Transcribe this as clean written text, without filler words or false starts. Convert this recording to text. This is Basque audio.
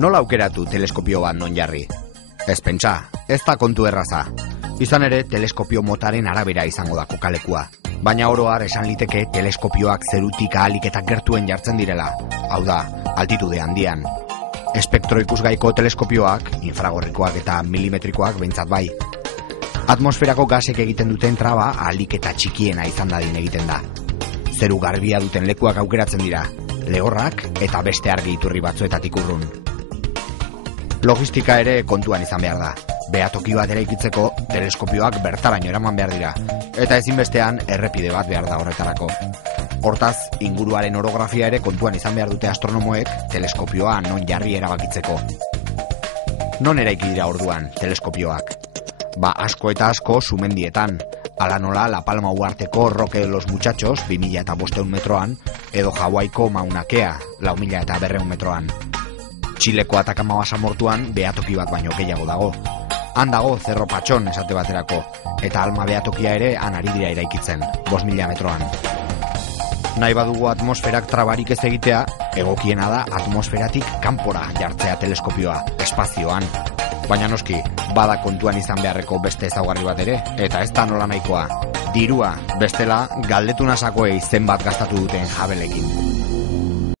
Nola aukeratu teleskopio bat non jarri? Ez pentsa, ez da kontu erraza. Izan ere, teleskopio motaren arabera izango da kokalekua. Baina oro har esan liteke teleskopioak zerutik ahalik eta gertuen jartzen direla. Hau da, altitude handian. Espektro ikusgaiko teleskopioak, infragorrikoak eta milimetrikoak behintzat bai. Atmosferako gasek egiten duten traba ahalik eta txikiena izan dadin egiten da. Zeru garbia duten lekuak aukeratzen dira, lehorrak eta beste argi iturri batzuetatik urrun. Logistika ere kontuan izan behar da. Behatoki bat eraikitzeko teleskopioak bertaraino eraman behar dira, eta ezinbestean errepide bat behar da horretarako. Hortaz, inguruaren orografia ere kontuan izan behar dute astronomoek teleskopioa non jarri erabakitzeko. Non eraiki dira orduan teleskopioak? Asko eta asko sumendietan, ala nola La Palma uharteko Roque de los Muchachos 2500 metroan, edo Hawaiiko Mauna Kea 4200 metroan. Txileko Atakama basamortuan behatoki bat baino gehiago dago. Han dago Cerro Patxon esate baterako, eta Alma behatokia ere han ari dira eraikitzen, 5000 metroan. Nahi badugu atmosferak trabarik ez egitea, egokiena da atmosferatik kanpora jartzea teleskopioa, espazioan. Baina noski, bada kontuan izan beharreko beste ezaugarri bat ere, eta ez da nola nahikoa. Dirua, bestela, galdetu nazakoei zenbat gastatu duten jabelekin.